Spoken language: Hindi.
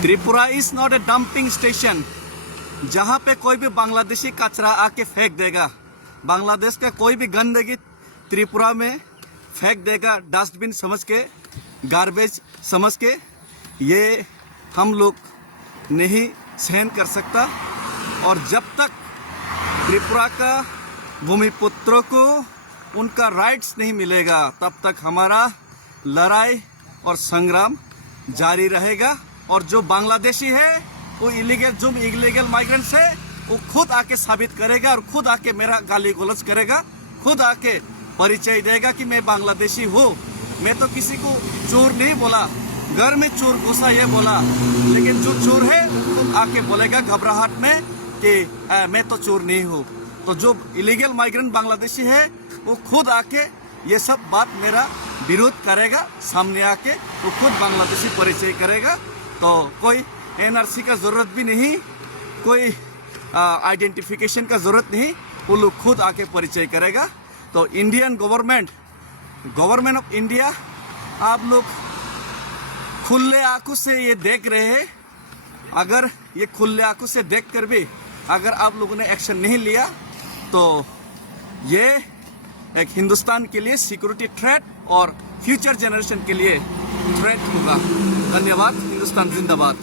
Tripura is not a dumping station जहाँ पे कोई भी बांग्लादेशी कचरा आके फेंक देगा। बांग्लादेश का कोई भी गंदगी त्रिपुरा में फेंक देगा डस्टबिन समझ के, गार्बेज समझ के। ये हम लोग नहीं सहन कर सकता। और जब तक त्रिपुरा का भूमिपुत्रों को उनका राइट्स नहीं मिलेगा तब तक हमारा लड़ाई और संग्राम जारी रहेगा। और जो बांग्लादेशी है वो इलीगल माइग्रेंट्स है, वो खुद आके साबित करेगा और खुद आके मेरा गाली गलौज करेगा, खुद आके परिचय देगा कि मैं बांग्लादेशी हूँ। मैं तो किसी को चोर नहीं बोला, घर में चोर घुसा ये बोला, लेकिन जो चोर है खुद आके बोलेगा घबराहट में कि मैं तो चोर नहीं हूँ। तो जो इलीगल माइग्रेंट बांग्लादेशी है वो खुद आके ये सब बात मेरा विरोध करेगा, सामने आके वो खुद बांग्लादेशी परिचय करेगा। तो कोई एनआरसी का ज़रूरत भी नहीं, कोई आइडेंटिफिकेशन का ज़रूरत नहीं, वो लोग खुद आके परिचय करेगा। तो इंडियन गवर्नमेंट ऑफ इंडिया, आप लोग खुले आंखों से ये देख रहे हैं। अगर ये खुले आंखों से देख कर भी अगर आप लोगों ने एक्शन नहीं लिया तो ये एक हिंदुस्तान के लिए सिक्योरिटी थ्रेट और फ्यूचर जनरेशन के लिए थ्रेट होगा। धन्यवाद। हिंदुस्तान जिंदाबाद।